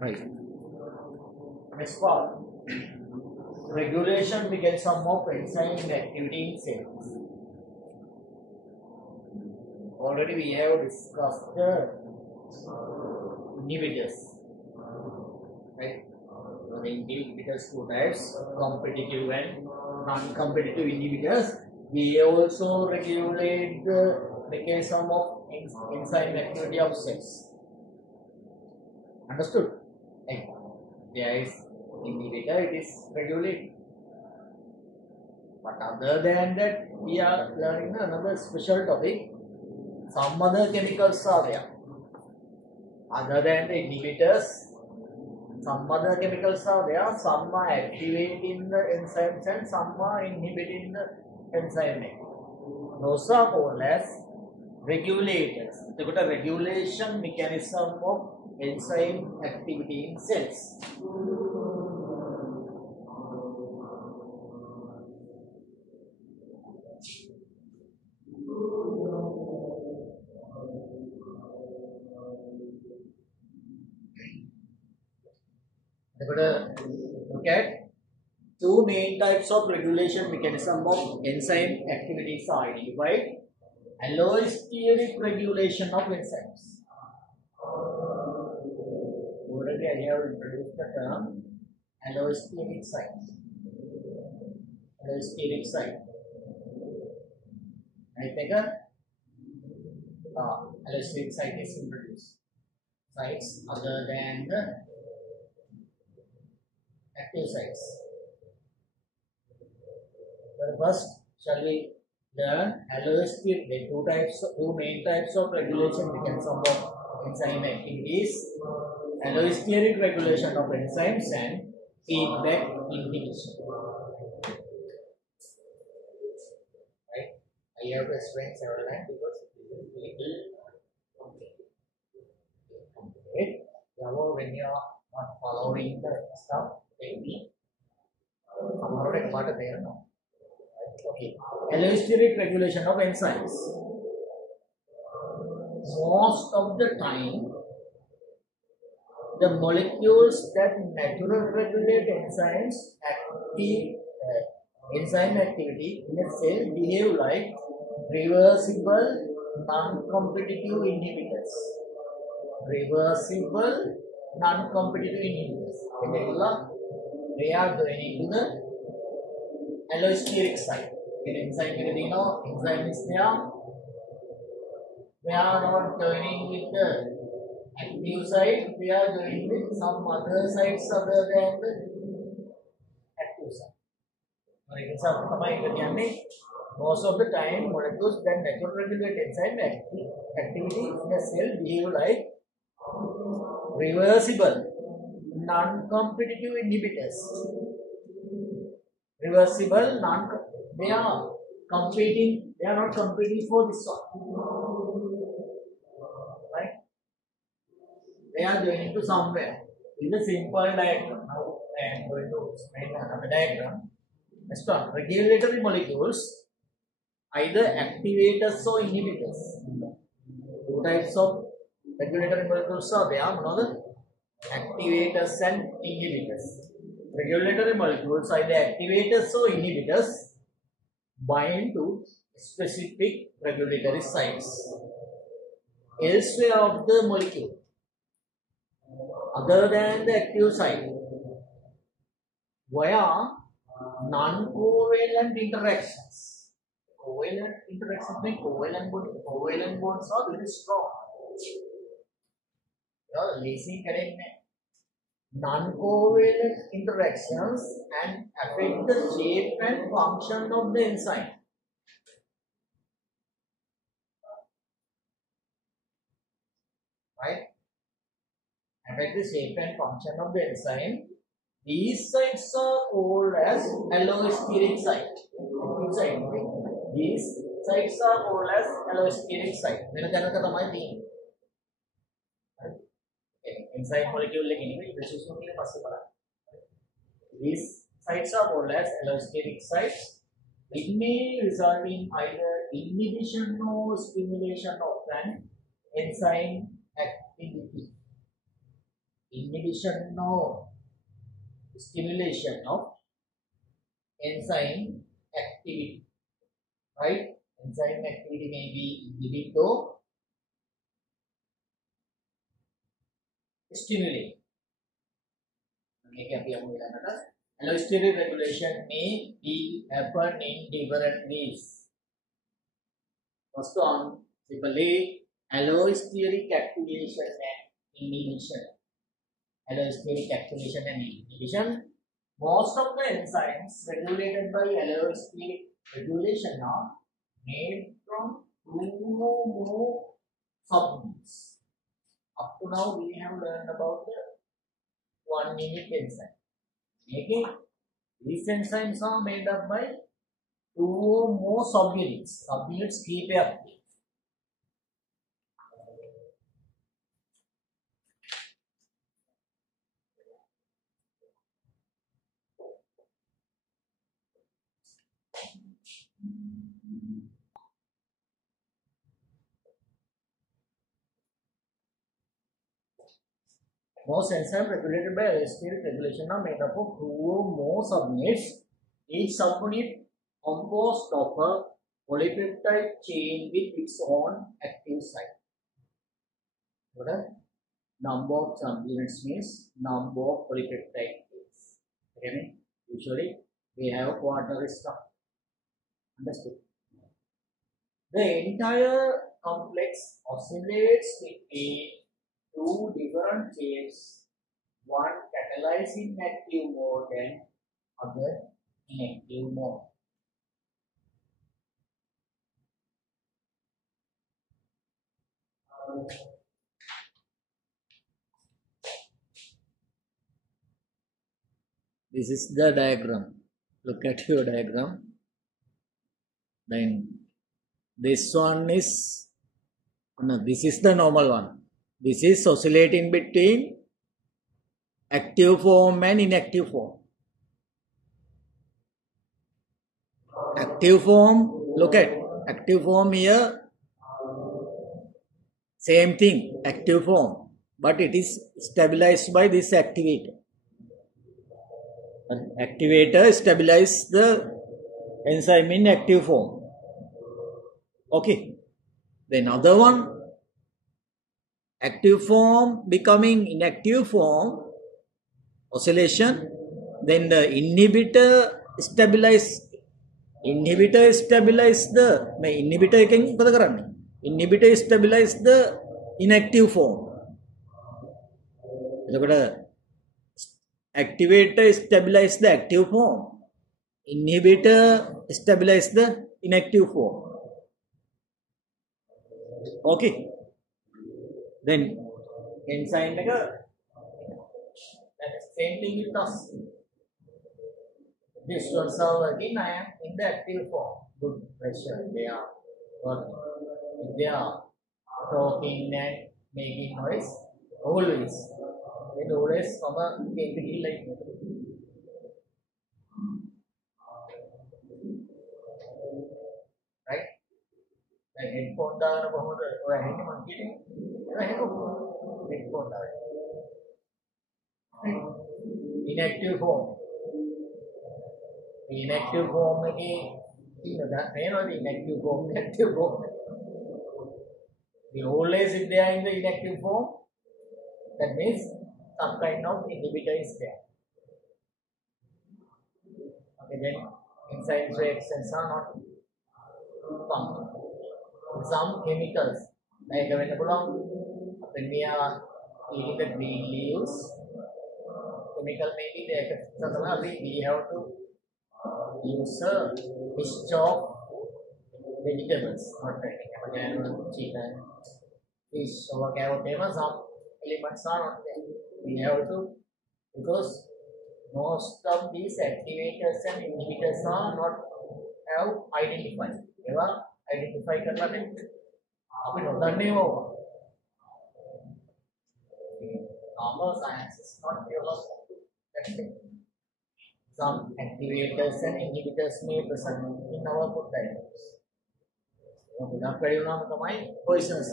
Right. Next part. Regulation mechanism of enzyme activity in cells. Already we have discussed the inhibitors. Right? The inhibitors two types, competitive and non-competitive inhibitors. We also regulate the mechanism of enzyme activity of cells. Understood? Like, there is inhibitor, it is regulated. But other than that, we are learning another special topic. Some other chemicals are there. Other than the inhibitors, some other chemicals are there. Some are activating the enzymes and some are inhibiting the enzyme. Those are called as regulators. They got a regulation mechanism of enzyme activity in cells. They got a look at two main types of regulation mechanism of enzyme activities are identified. Allosteric regulation of enzymes. Already I have introduced the term allosteric site. Allosteric site. I take a allosteric site is introduced. Sites other than the active sites. But first, shall we learn allosteric? The two main types of regulation mechanism of enzyme activities: allosteric regulation of enzymes and feedback inhibition. Right? I have to explain several times because it is little complicated. Therefore, when you are not following the stuff, maybe okay. Allosteric regulation of enzymes. Most of the time, the molecules that naturally regulate enzyme activity in a cell behave like reversible non-competitive inhibitors. Reversible non-competitive inhibitors. They are going to the allosteric site. In enzyme, enzyme is there. They are not joining with the active site. They are joining with some other sites other than the active site. For example, most of the time, molecules that naturally regulate enzyme activity in a cell behave like reversible non-competitive inhibitors. Reversible they are competing. They are not competing for this one, right? They are joining to somewhere. This is a simple diagram. Now I am going to explain another diagram. Next one, regulatory molecules, either activators or inhibitors. Two types of regulatory molecules are there. Another activators and inhibitors. Regulatory molecules, either activators or inhibitors, bind to specific regulatory sites elsewhere of the molecule other than the active site via non-covalent interactions. Covalent interactions mean covalent bonds are very strong. Non-covalent interactions and affect the shape and function of the enzyme. Right? Affect the shape and function of the enzyme. These sites are called as allosteric site. These sites are called as allosteric site. Enzyme molecule anyway, these sites are called as allosteric sites. It may result in either inhibition or stimulation of an enzyme activity. inhibition or stimulation of enzyme activity, right? Enzyme activity may be inhibit or stimulate. Allosteric regulation may be happen in different ways. First one, simply allosteric activation and inhibition. Allosteric activation and inhibition. Most of the enzymes regulated by allosteric regulation are made from 2 or more subunits. Up to now, we have learned about the 1 unit enzyme. Okay, these enzymes are made up by 2 or more subunits. Subunits keep up. Most enzymes regulated by allosteric regulation are made up of 2 or more subunits. Each subunit composed of a polypeptide chain with its own active site. What number of subunits means number of polypeptide chains. Okay? Usually we have quaternary structure. Understood? The entire complex oscillates between 2 different chains, one catalyzed in active mode and other inactive mode. This is the diagram. Look at your diagram. Then this one is, no, this is the normal one. This is oscillating between active form and inactive form. Active form, look at active form here. Same thing, active form, but it is stabilized by this activator. An activator stabilizes the enzyme in active form. Okay. Then other one, active form becoming inactive form, oscillation. Then the inhibitor stabilize the inhibitor stabilize the inactive form. Activator stabilize the active form. Inhibitor stabilize the inactive form. Okay. Then enzyme that same thing with us. This ones are working. I am in the active form. Good pressure. They are working. If they are talking and making noise, always. Then always from a game like right? Like headphone down about or headphone getting headphone down. Inactive form. Inactive form again. That may not be inactive form, active form. The always if they are in the inactive form, that means some kind of inhibitor is there. Okay, then enzyme reactions are not pumped. Some chemicals, like when we are eating the green leaves, chemical may be there. So we have to use a mixture of vegetables, not chicken, fish, or whatever. Some elements are not there. We have to, because most of these activators and inhibitors are not have identified. They are identified करना नहीं. अभी NOTA नहीं होगा. Normal science is not pure. Some activators and inhibitors may present in our food items. Guna periunam tamai poisons.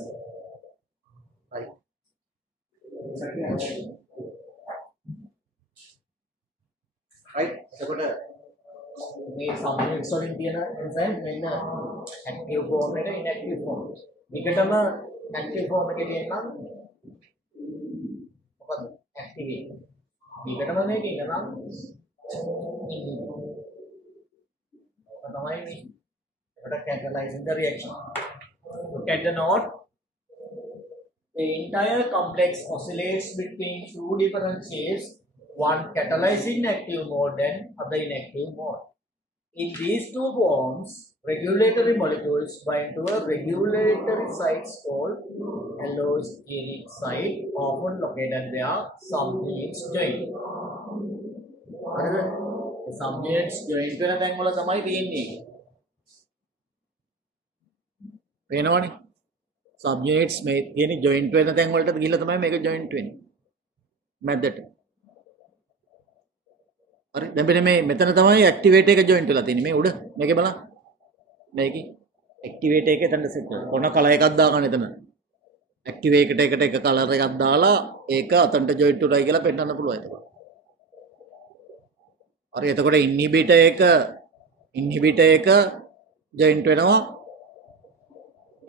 Right. right? එතකොට මේ සබ්යුනිට්ස් වලින් තියෙන enzyme මෙන්න ඇක්ටිව් ෆෝම් එක ඉන්ඇක්ටිව් ෆෝම්. විකටම ඇක්ටිව් ෆෝම් එකේ තියෙනවා මොකද ඇක්ටිවේට්. විකටම මේක ඉන්නවා catalyzing the reaction. Look at the note. The entire complex oscillates between two different shapes, one catalyzing active mode and other inactive mode. In these two forms, regulatory molecules bind to a regulatory site called allosteric site, often located where subunits join. The subunits join වෙන තැන් වල තමයි තියෙන්නේ. පේනවනේ subunits මේ තියෙන joint වෙන තැන් වලට ගිහිල්ලා තමයි මේක joint වෙන්නේ මැදට. හරි දැන් මෙන්න මේ මෙතන තමයි activate එක joint වෙලා තියෙන්නේ මේ උඩ මේකේ බලන්න මේකේ activate එකේ තැනට set කරලා ඔන්න කලර් එකක් දාගන්න එතන activate එකට එක කලර් එකක් දාලා ඒක අතන්ට joint උඩයි කියලා පෙන්නන්න පුළුවන් ඒක. හරි එතකොට inhibitor එක joint වෙනවා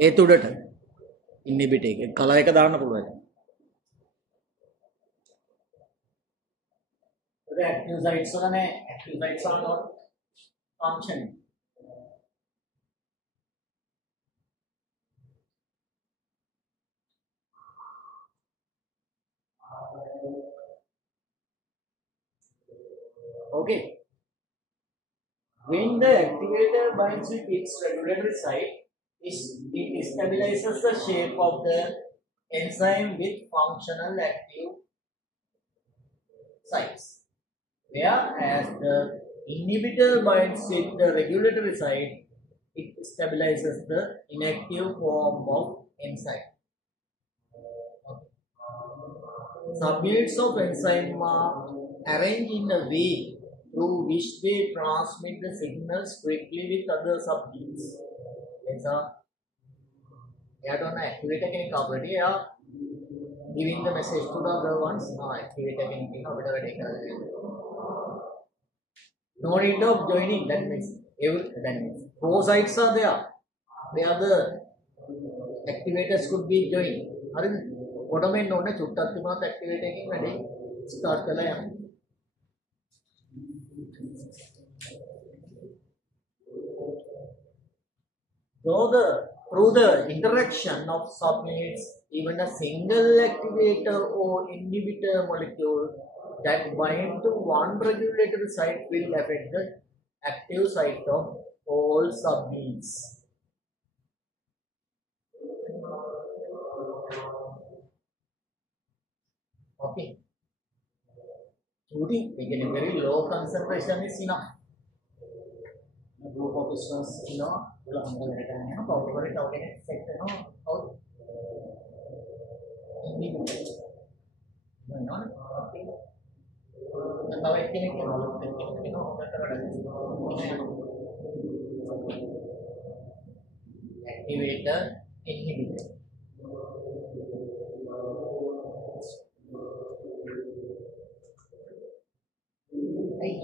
ඒ තුඩට inhibitor එක කලර් එක දාන්න පුළුවන්. The active sites are not functioning. Okay. When the activator binds with its regulatory site, it stabilizes the shape of the enzyme with functional active sites. Whereas the inhibitor binds with the regulatory site, it stabilizes the inactive form of enzyme. Okay. Subunits of enzyme are arranged in a way through which they transmit the signals quickly with other subunits. Activator can already giving the message to the other ones. Activator can no need of joining. That means four sites are there. Where the activators could be joined. What I mean, not activating ready. Start the line. Through the interaction of subunits, even a single activator or inhibitor molecule that bind to one regulatory site will affect the active site of all subunits. Okay. Shooting, again, a very low concentration is enough. A group of pistons, probably effect, activator, inhibitor.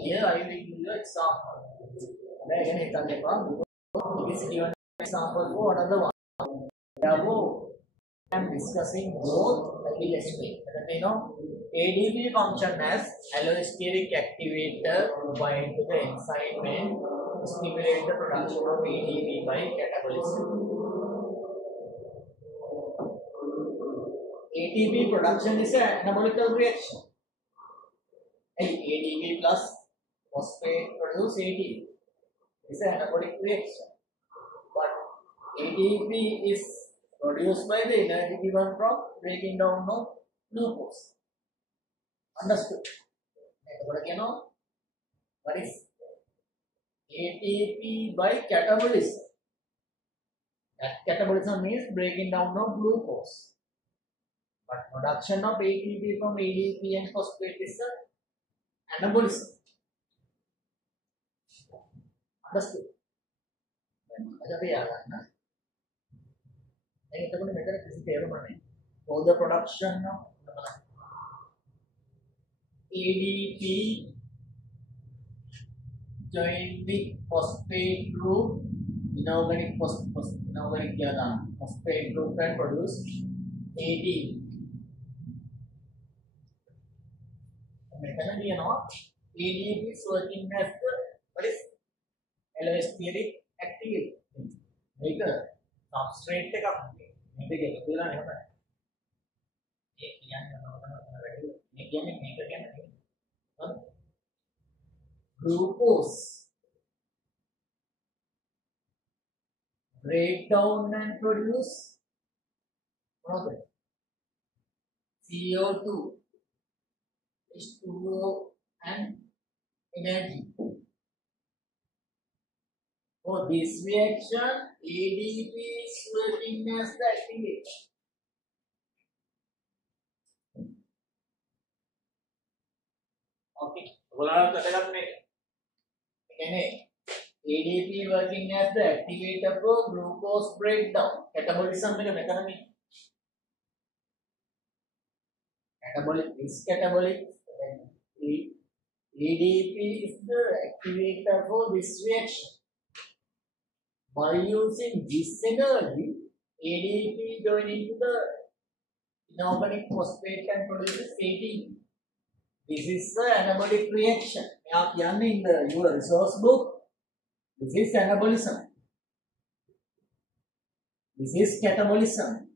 Here I will give you an example. Again, this is given example for another one. Therefore, I am discussing both. I will explain. ADP function as allosteric activator bind to the enzyme and stimulate the production of ADP by catabolism. ATP production is an anabolic reaction. ADP plus phosphate produce ATP. It's an anabolic reaction. But ATP is produced by the energy given from breaking down of glucose. Understood? What is ATP by catabolism? That catabolism means breaking down of glucose. But production of ATP from ADP and phosphate is anabolism. Understood? For the production of ADP joined with phosphate group, inorganic inorganic phosphate group can produce ADP. Mechanically, ADP is working as the what is allosteric activity. Make a substrate එක මේක එකතු වෙලා නේ තමයි. ඒ කියන්නේ මේ කියන්නේ මේක කියන්නේ glucose break down and produce CO2, H2O and energy. For this reaction, ADP is working as the activator. Okay, ADP working as the activator for glucose breakdown. Catabolism mechanism. Catabolic. ADP is the activator for this reaction. By using this energy, ADP join into the inorganic phosphate and produces ATP. This is the anabolic reaction. In your resource book, this is anabolism. This is catabolism.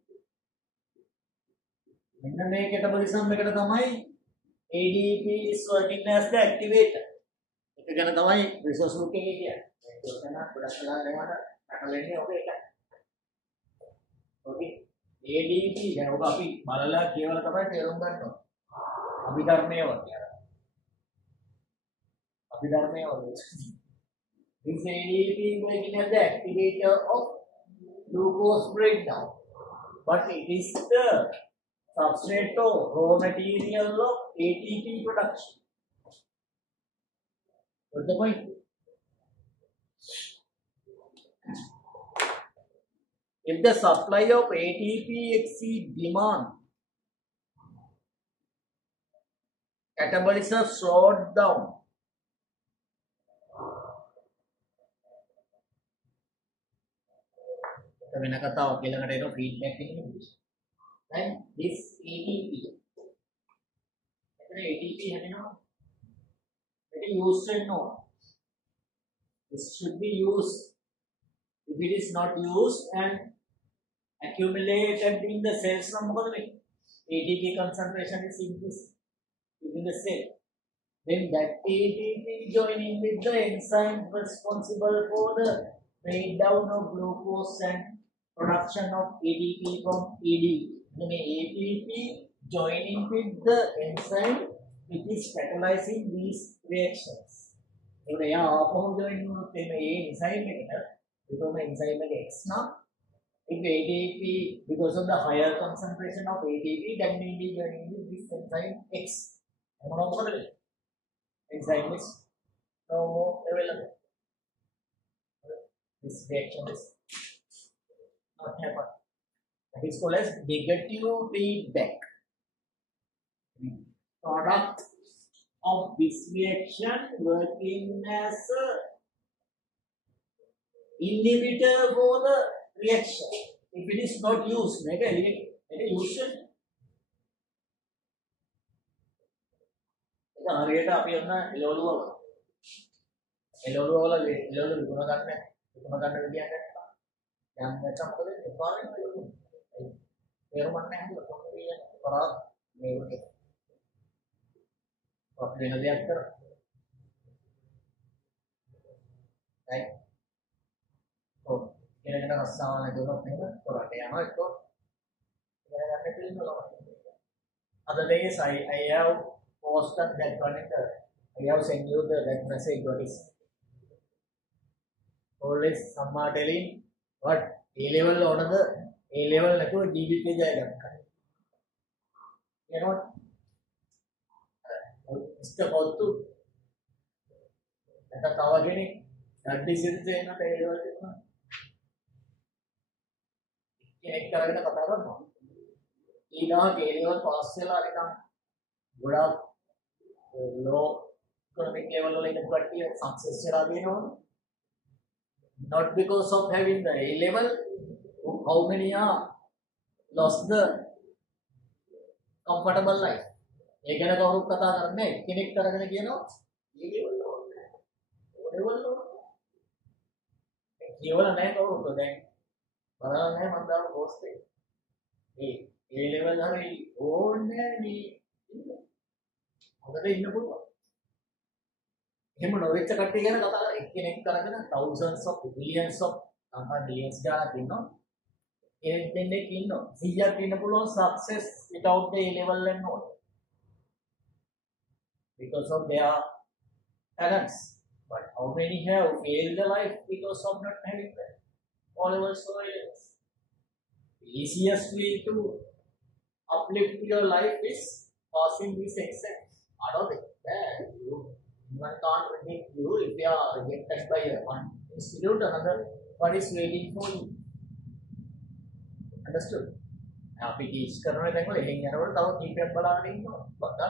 In the catabolism, ADP is working as the activator. Resource book. Okay. ADP දැන් ඔක අපි බලලා කියවලා තමයි තේරුම් ගන්න ඕනේ. අභිධර්මයේ වගේ. This ADP is working as the activator of glucose breakdown, but it is the substrate or raw material of ATP production. What's the point? If the supply of ATP exceeds demand, catabolism slowed down. Feedback in English. And this ATP, used and no. This should be used. If it is not used and accumulated in the cells from ATP concentration is increased within the cell, then that ATP joining with the enzyme responsible for the breakdown of glucose and production of ADP from ADP. ATP joining with the enzyme which is catalyzing these reactions. If they are joining with the enzyme, enzyme X now. If ATP, because of the higher concentration of ATP, that may be joining with this enzyme X. Enzyme is no more available. This reaction is not happen. That is called as negative feedback. Product of this reaction working as a inhibitor for the reaction. If it is not used, make a use. හරියට අපි ඔන්න එළවලුව වල විකුණ ගන්න විදියක් නැත්නම් යම් නැත්නම් මොකද එපාරෙන් එළවලු තේරුම් නැහැ කොහොමද කරා මේ වගේ අපි වෙන දෙයක් කරා right ඔව් කෙනෙක්ට රස්සාව නැතුනොත් එහෙම කරාට යනවා ඒක ඉගෙන ගන්න පිළිවෙල other days I have posted that one I have sent you that message what is always some are telling what A level on the A level නැතුව GBP ජයගත්තා you know Mr. Pottu නැත්නම් තව කෙනෙක් නැද්දි සිරිත එන A level එකක් කෙනෙක් කරගෙන කතා කරනවා ඊළඟ A level පාස් වෙලා නිකන් ගොඩාක් low economic level වල ඉන්න කට්ටිය success වෙලා තියෙනවා. Not because of having the A level. How many are lost the comfortable life? ඒ ගැන කවුරුත් කතා කරන්නේ නැහැ. කෙනෙක් කරගෙන කියනවා A level ඕනේ. O level ඕනේ. ඒ කියවල නැහැ කවුරුත්. දැන් බලලා නැහැ මම දාන post එක. ඒ A level හරි ඕනේ නේ. හොඳට ඉන්න පුළුවන්. එහෙම නොවෙච්ච කට්ටිය ගැන කතා කරලා එක්කෙනෙක් කරගෙන thousands of billions of billions ගානක් ඉන්නවා. කෙනෙක් ඉන්නවා 100ක් ඉන්න පුළුවන් success without the A level and all because of their talents. But how many have failed the life because of not having that? All of us are A-levels. The easiest way to uplift your life is passing these exams. I don't think that one can't predict you if you are rejected by one institute, another one is waiting for you. Understood? අපි teach කරන දැන් වල එහෙන් යනකොට තව කීපයක් බලාගෙන ඉන්නවා. But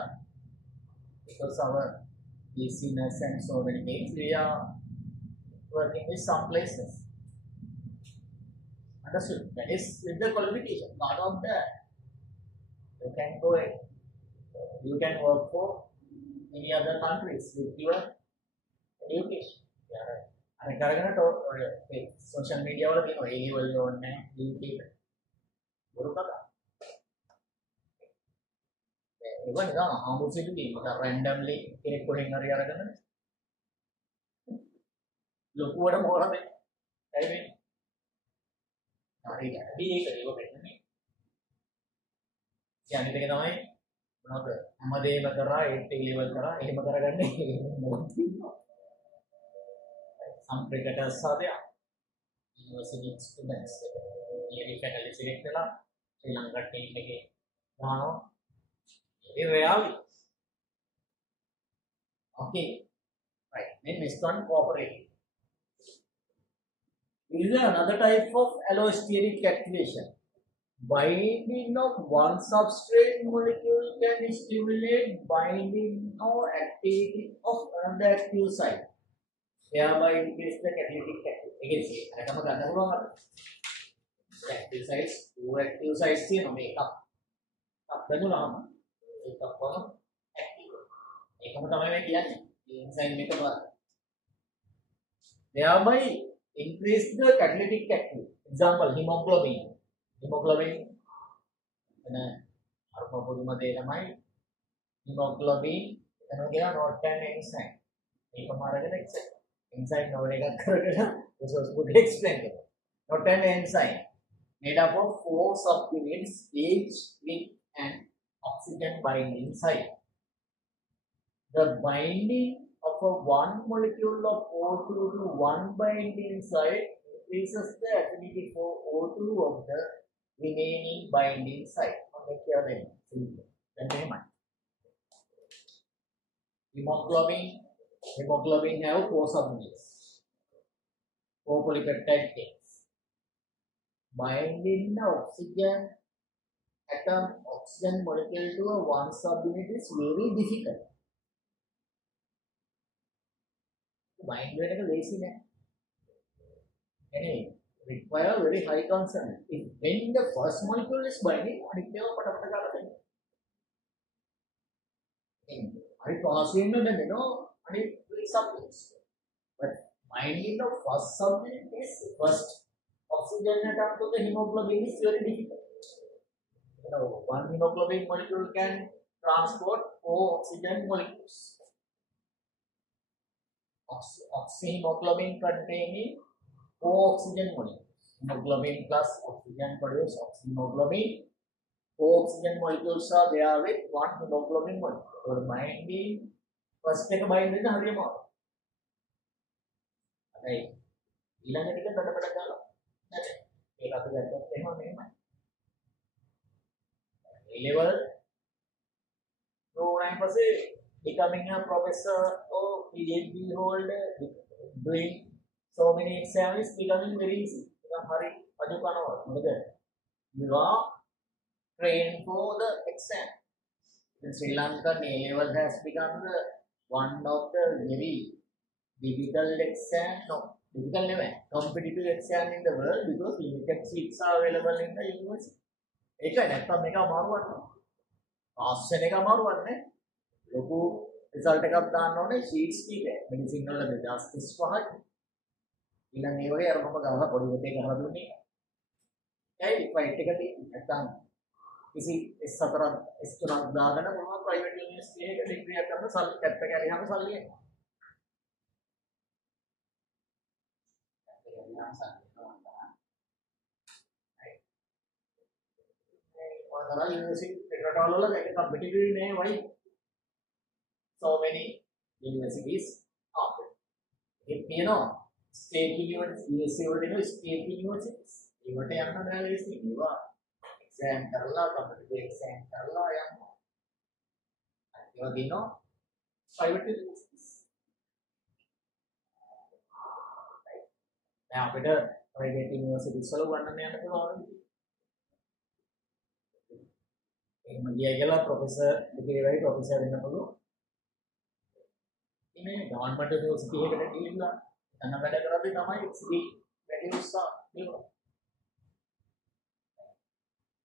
because our busyness and so many things, we are working with some places. Understood? That is with the qualification. Not on that. You can go ahead. You can work for any other countries with your education. Yeah. අර කරගෙන social media වල තියෙනවා A level ඕනේ YouTube බොරු කතා. ඒක නිකන් ආමුසිට කියනවා randomly කෙනෙක් කොහෙන් හරි අරගෙන ලොකුවට මොකද වෙන්නේ? හරි වෙන්නේ. හරි ගැටි ඒක ඒක වෙන්නේ. කියන්නේ දෙක තමයි මොනවද? හැමදේම කරා 8 level කරා එහෙම කරගන්නේ some cricketers are there. University students. Yearly faculty select වෙලා ශ්‍රී ලංකා team එකේ දානවා. ඒ reality. Okay. Right. Then next one cooperative. This is another type of allosteric activation. Binding of one substrate molecule can stimulate binding or activity of another active site. Thereby increase the catalytic activity. Again, see, I come again. Active sites, two active sites here, make up. Up the Nulama. Make up for active. Make up the enzyme make up. Thereby increase the catalytic activity. Example, hemoglobin. Hemoglobin. And hemoglobin. And again, not an enzyme. Make up enzyme. This was good explained. Not an enzyme. Made up of 4 subunits, each with an oxygen binding site. The binding of a one molecule of O2 to one binding site increases the affinity for O2 of the remaining binding site. Hemoglobin have 4 subunits, 4 polypeptide chains. Binding the oxygen atom, oxygen molecule to a one subunit is very difficult. Bind with a lazy man. Anyway, require very high concern. When the first molecule is binding, I but binding the first subunit is first oxygen atom to the hemoglobin is very difficult. One hemoglobin molecule can transport 4 oxygen molecules. Oxyhemoglobin containing 4 oxygen molecules. Hemoglobin plus oxygen produce oxyhemoglobin. 4 oxygen molecules are there with 1 hemoglobin molecule. So binding first take binding is hurry more. Okay. ඊළඟ ටික බඩ ගාලා ඒක අපි ගත්තොත් එහෙම මෙහෙමයි. A level program පස්සේ becoming a professor or PhD holder, doing so many exams is becoming very easy. හරි අඩු කරනවා. මොකද you are trained for the exam. In Sri Lanka, A level has become the one of the very difficult exam, no, difficult never, competitive exam in the world because limited seats are available in the university. ඒක නැත්තම් මේක අමාරු වටනවා. Pass වෙන එක අමාරු වන්නේ. ලොකු result එකක් දාන්න ඕනේ සීට්ස් කීපයක්. මෙඩිසින් වල 2035යි. ඊළඟ ඒ වගේ අර මම ගහලා පොඩි පොතේ ගහලා දුන්නේ. ඒයි ෆයිට් එක තියෙන්නේ. නැත්තම් किसी S4 S3 දාගෙන මොනවා ප්‍රයිවට් යුනිවර්සිටි එකක ඩිග්‍රී එකක් කරන සල්ලි කැප් එක හරියම සල්ලි එනවා. So many universities are there. You know, state universities, state universities. You want to analyze it. You are exam karla, competitive exam karla, you know, private universities. Now, better private universities. So, one of them මගියගලා professor දෙකේවයි professor වෙන්න පුළුවන්. ඉන්නේ government university එකකට ගිහිල්ලා තන වැඩ කරද්දී තමයි ඉක්ස්ටි වැඩි උත්සාහ දෙනවා.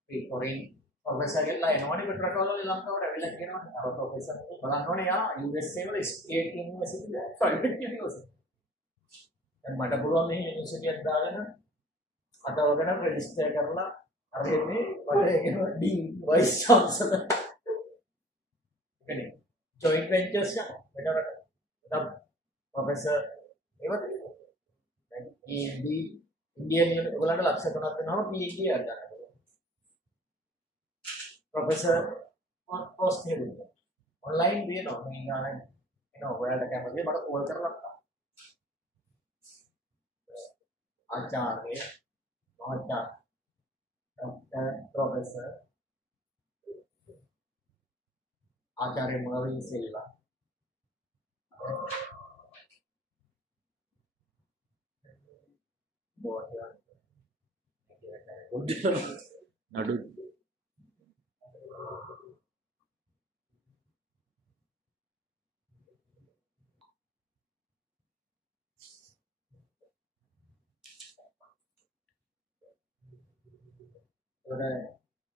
ඒ ෆොරින් ප්‍රොෆෙසර් ගෙල්ලා එනවනේ පිටරටවල ලංකාවට ඇවිල්ලා කියනවා අර ප්‍රොෆෙසර් බලන්න ඕනේ යා USA වල ස්ටේට් යුනිවර්සිටි ප්‍රයිවට් යුනිවර්සිටි. දැන් මට පුළුවන් මේ යුනිවර්සිටි එකක් දාගෙන අතවගෙන රෙජිස්ටර් කරලා අරෙන්නේ මට කියනවා ඩීන් වයිස් චාන්සලර් කෙනෙක් ජොයින්ට් වෙන්චර්ස් එක මෙතනට තම ප්‍රොෆෙසර් ඒවත් දැන් මේ ඉන්දියන් ඔයගලන්ට ලක්ෂ 3ක් දෙනවා PhD එකක් ගන්න පුළුවන් ප්‍රොෆෙසර් පෝස්ට් එක ඔන්ලයින් දෙනවා මේ ගාන එනවා ඔයාලට කැමතිද මට කෝල් කරලා ආචාර්ය මහාචාර්ය Dr. Professor Acharya Mervin Silva. Nadu.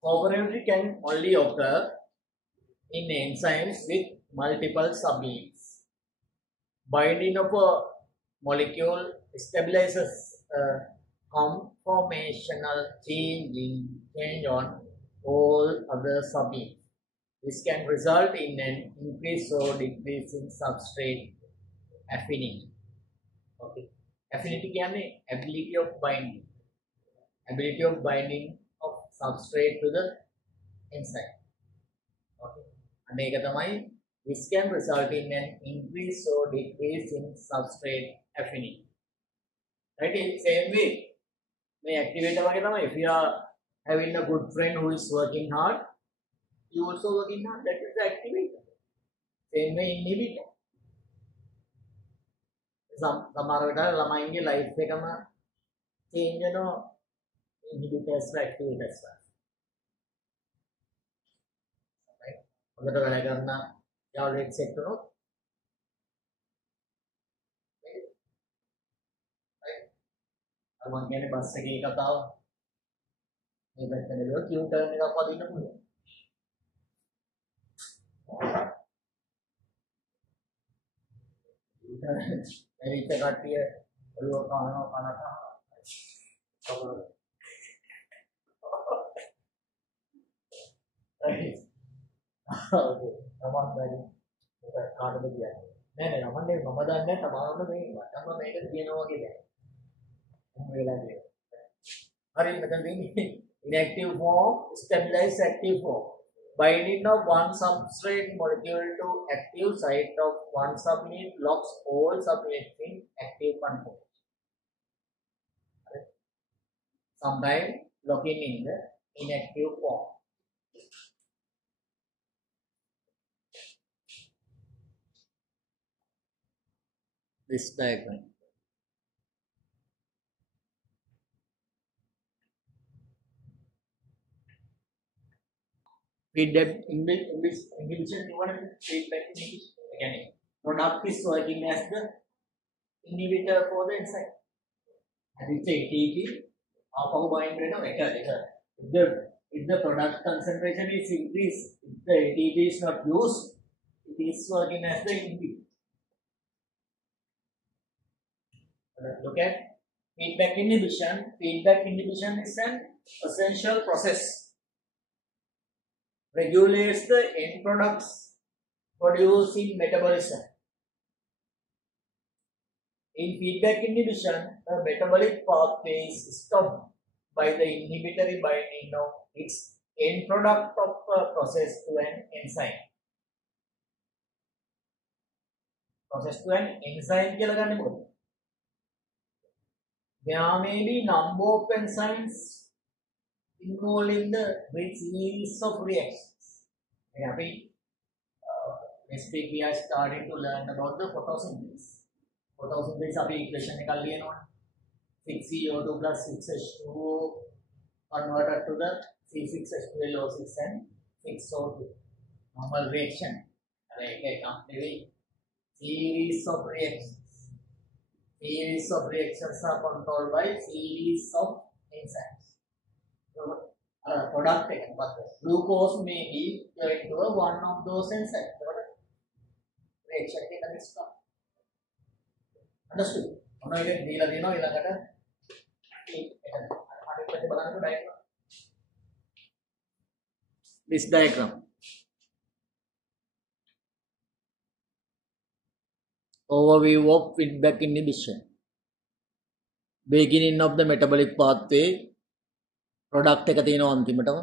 Cooperability can only occur in enzymes with multiple subunits. Binding of a molecule stabilizes a conformational change on all other subunits. This can result in an increase or decrease in substrate affinity. Okay. Affinity means ability of binding. Ability of binding of substrate to the enzyme. Okay. And this can result in an increase or decrease in substrate affinity. Right? In the same way, if you are having a good friend who is working hard, you also working hard. That is the activator. Same way inhibitor. Some ළමයින්ගේ life එකම change වෙනවා inhibitors activators. Right? හොඳට වැඩ කරන යාළුවෙක් set වුණොත් අර මං කියන්නේ බස් එකේ කතාව මේ පැත්තට ගියොත් Q turn එකක් වදින්න පුළුවන්. එරිට කට්ටිය ඔළුව කනවා කනට Okay. Ramon tadi කාටද කියන්නේ නෑ රමන් දෙක මම දන්නේ තමවන්න මේ මටම මේක කියනවා කියලා මොන වෙලාවද හරි මෙතන තියෙන්නේ inactive form stabilized active form binding of one substrate molecule to active site of one subunit locks all subunits in active conformation. Sometimes locking in the inactive form. This diagram. Feedback inhibition you want to feedback inhibition again. product is working as the inhibitor for the enzyme. And it's ATP. If the product concentration is increased, if the ATP is not used, it is working as the inhibitor. Look at feedback inhibition. Feedback inhibition is an essential process. Regulates the end products produced in metabolism. In feedback inhibition, the metabolic pathway is stopped by the inhibitory binding of its end product of a process to an enzyme. Process to an enzyme කියලා ගන්න ඕනේ. There may be number of enzymes involved in the series of reactions. Next week we are starting to learn about the photosynthesis. Photosynthesis අපි equation එකක් ලියනවා. 6CO2 plus 6H2O converted to the C6H12O6 and 6O2. Normal reaction. Series of reactions. Series of reactions are controlled by series of enzymes. Product but glucose may be joined to one of those enzymes. Reaction is understood? This diagram. Overview of feedback inhibition. Beginning of the metabolic pathway. Product එක තියෙනවා අන්තිමටම.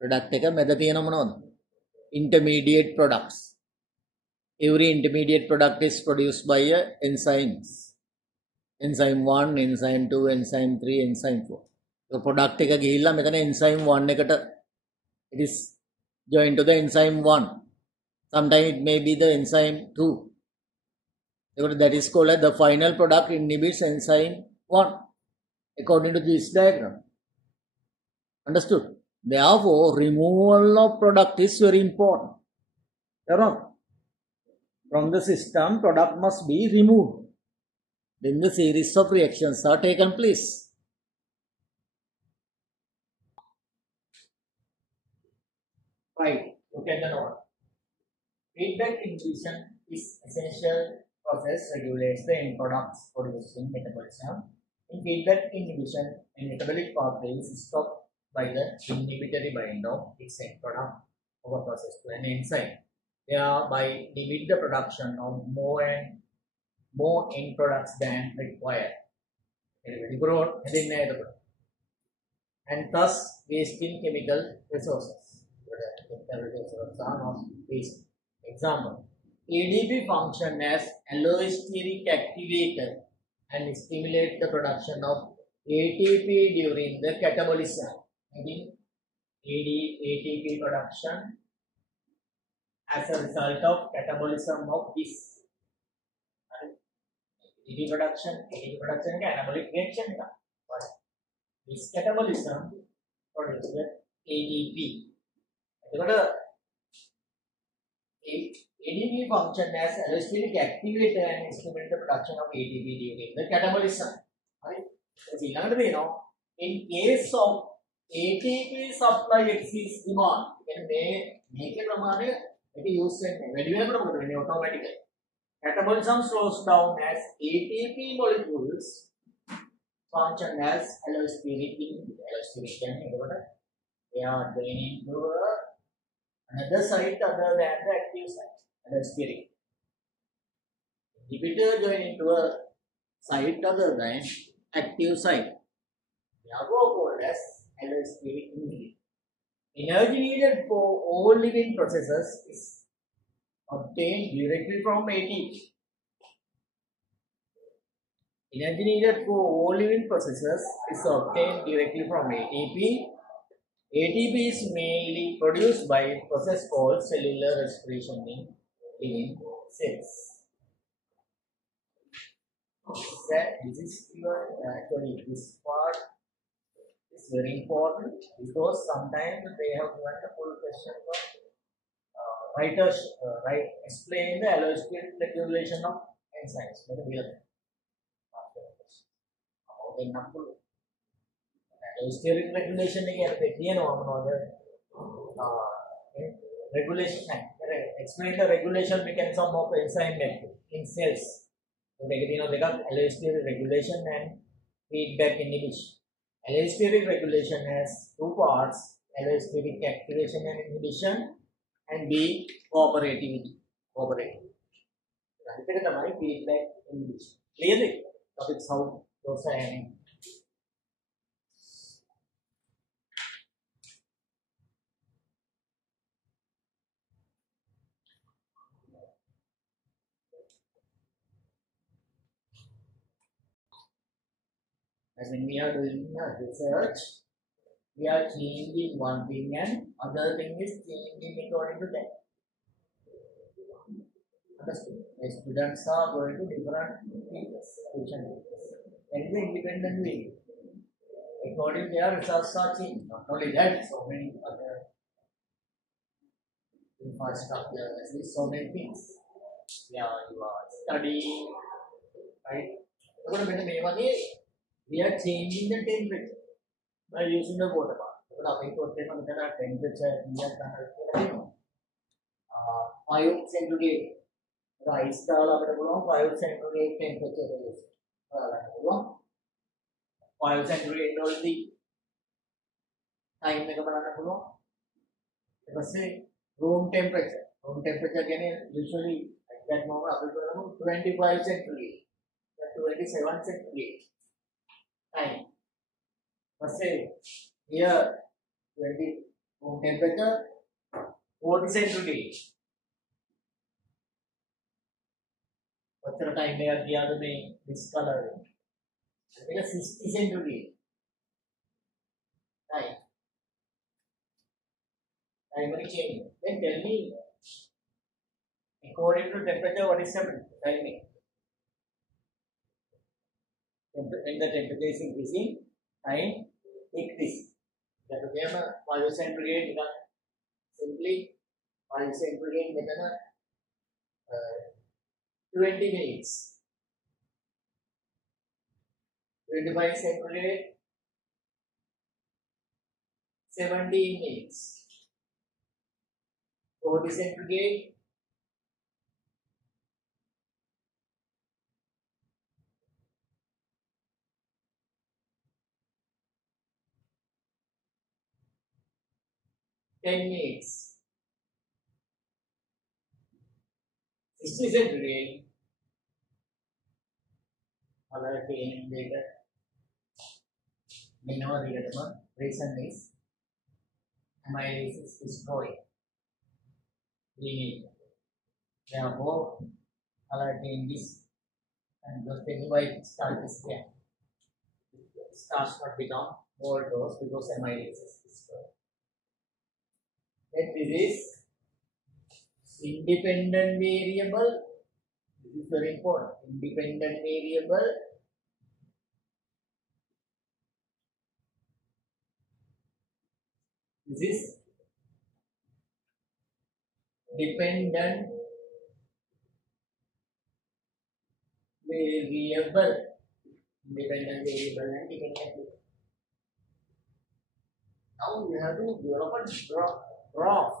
Product එක මැද තියෙනවා මොනවද? Intermediate products. Every intermediate product is produced by enzymes. Enzyme 1, enzyme 2, enzyme 3, enzyme 4. So product එක ගිහිල්ලා මෙතන enzyme 1 එකට it is joined to the enzyme 1. Sometimes it may be the enzyme 2. That is called as the final product inhibits enzyme 1 according to this diagram. Understood? Therefore, removal of product is very important. From the system, product must be removed. Then the series of reactions are taken place. Right, look at the note. Feedback inhibition is essential process regulates the end products produced in metabolism. In feedback inhibition, a metabolic pathway is stopped by the inhibitory bind of its end product of a process to an enzyme. Thereby limit the production of more end products than required. And thus wasting chemical resources. Example, ADP function as allosteric activator and stimulate the production of ATP during the catabolism. ATP production as a result of catabolism of this. ATP production catabolic reaction. This catabolism produces ADP. ADP function as allosteric activator and stimulate the production of ATP during the catabolism. In case of ATP supply exceeds demand, make it use automatically. Catabolism slows down as ATP molecules function as allosteric inhibitor. They are joining to another site other than the active site. Allosteric inhibitor joining to a site other than active site. They are called as allosteric inhibitor. Energy needed for all living processes is obtained directly from ATP. Energy needed for all living processes is obtained directly from ATP. ATP is mainly produced by a process called cellular respiration in living cells. This is actually this part is very important because sometimes they have given the full question for explain the allosteric regulation of enzymes. Allosteric regulation regulation explain the regulation mechanism of enzyme in cells. So allosteric regulation and feedback inhibition. Allosteric regulation has two parts: allosteric activation and inhibition, and B cooperativity. Cooperative. Feedback inhibition. Clearly, topics how those are happening. As when we are doing research, we are changing one thing and other thing is changing according to that. Understood? The students are going to different teachers, tuition teachers. That is the independent way. According to their results are changing. Not only that, so many other infrastructure, so many things. Yeah, you are studying, right? We are changing the temperature by using the water bath. Temperature 5 centigrade. Ice දාලා අපිට පුළුවන් 5 centigrade temperature එක use කරන්න පුළුවන්. 5 centigrade වලදී time එක බලන්න පුළුවන්. ඊට පස්සේ room temperature. Room temperature කියන්නේ usually at that moment අපිට බලමු 25 centigrade. 27 centigrade. Time. පස්සේ here 20 room temperature 40 centigrade. What's the time they are given discoloring? I think 60 centigrade. Time. Time will change. Then tell me, according to temperature, what is happening? Tell me. When the temperature is increasing, time decreases. That is 5 centigrade. Simply 5 centigrade method. 20 minutes. 25 centigrade. 17 minutes. 40 centigrade. 10 minutes. 60 centigrade. Other thing later. We know the reason is amylase is destroyed. We need therefore alerting this and just think why it starts there. It starts to become more dose because amylase is destroyed. Then this is independent variable. This is very important. Independent variable. This is dependent variable. Independent variable and dependent variable. Now we have to develop a graph.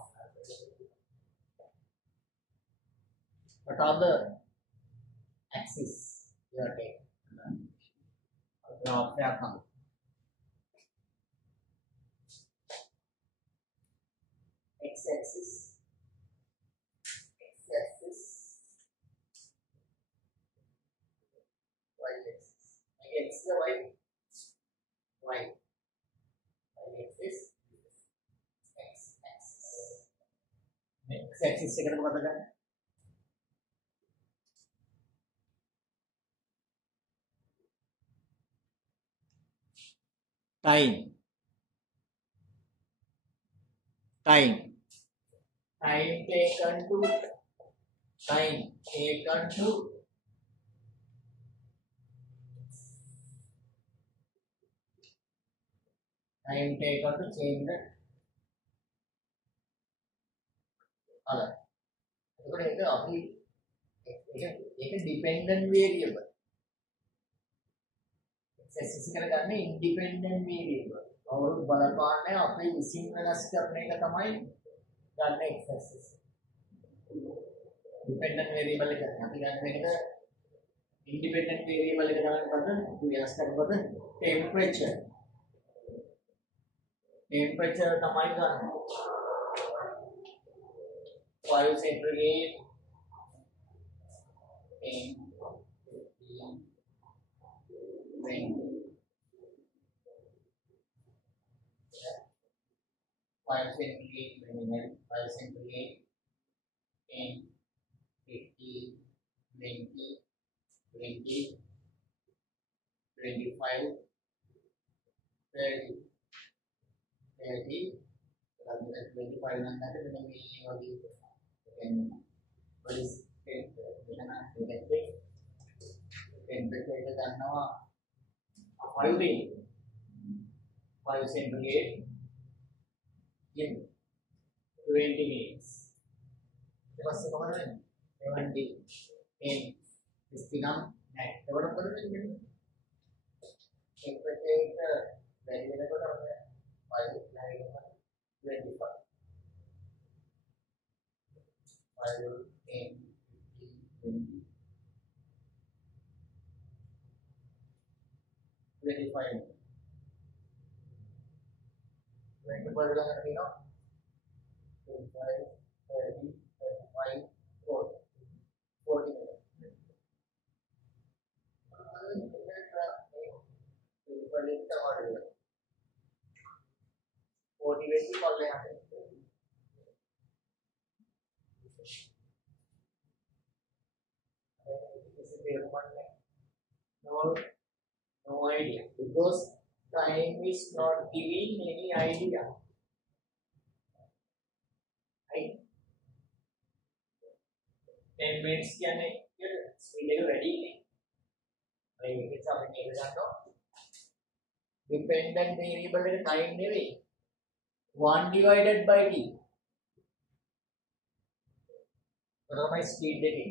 What are the axis you are taking? Graph. X-axis, y-axis, x the y, y-axis, x-axis से क्या पता चला? Time taken to change the හරි. එතකොට ඒක අපි ඒක dependent variable. access කරගන්නේ independent variable. කවුරුත් බලපාන්නේ අපේ විසින් වෙනස් කරන එක තමයි ගන්න access. dependent variable එක අපි ගන්න මේකට independent variable එක ගන්න බද වෙනස් කරනකොට temperature තමයි ගන්න. 5 centigrade in 20 5 centigrade minimum 5 centigrade in 50 20 20 25 30 30 25 නන්නට මෙන්න මේ වගේ කියන්නේ පොලිස් temperature එක ගන්නවා 5 centigrade in 20 minutes. ඊට පස්සේ කොහොමද වෙන්නේ? 70 in 60 නම් නැහැ. ඒකට මොකද වෙන්නේ? temperature එක වැඩි වෙනකොට 5 නැගෙනවා 25. 5 in 50 20 25 when the bottle is you know 25 30 35 40 40 minutes 40 Beti call ले आते no idea because time is not giving any idea. Right? 10 minutes කියන්නේ ස්පීඩ් එක වැඩි නේ. ඒ නිසා අපි මේක ගන්නවා. dependent variable එක time නෙවෙයි. 1 divided by t. තමයි ස්පීඩ් එකේ.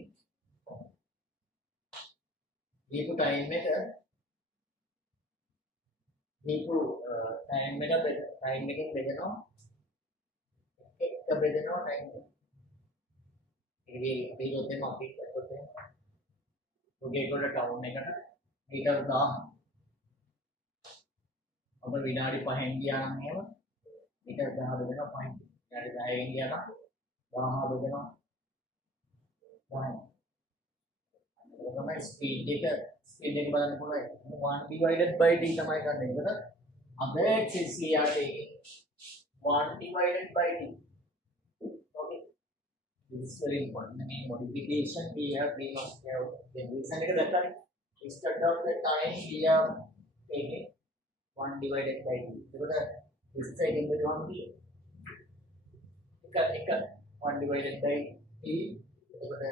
දීපු time එක දීපු time එකෙන් බෙදනවා. එක බෙදනවා time එක. ඉතින් අපි ගොතේම අපි ගොතේම ඔගේ කොට ටවුන් එකට මීටර් 1000 අප විනාඩි 5න් ගියා නම් එහෙම මීටර් 10 බෙදෙනවා 5න් විනාඩි 10න් ගියා නම් 1000 බෙදෙනවා 10න් ඒක තමයි ස්පීඩ් එක බලන්න පුළුවන් 1 divided by t තමයි ගන්න. ඒකට other axis we are taking 1 divided by t. This is very important. The main modification we must have the reason that instead of the time we are taking 1 divided by t. Because this side in the one b. 1 divided by t. Because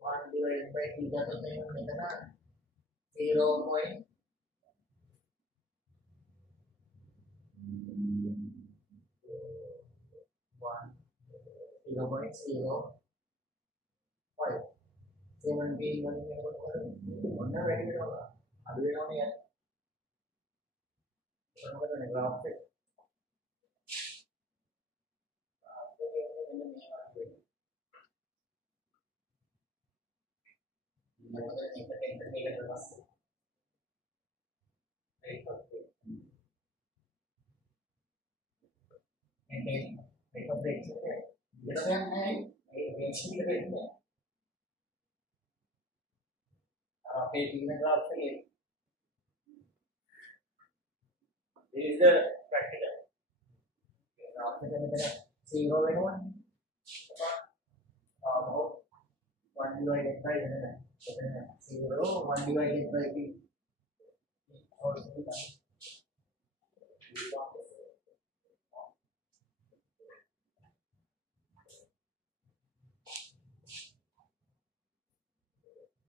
1 divided by t का तो नहीं होने का 0.0.05 17 ஒண்ணா வெடிக்கிறோம் அது வேணும்னு சொன்னது graph This is the practical. Zero and 1. 1 divided by 0, 1 divided by 3.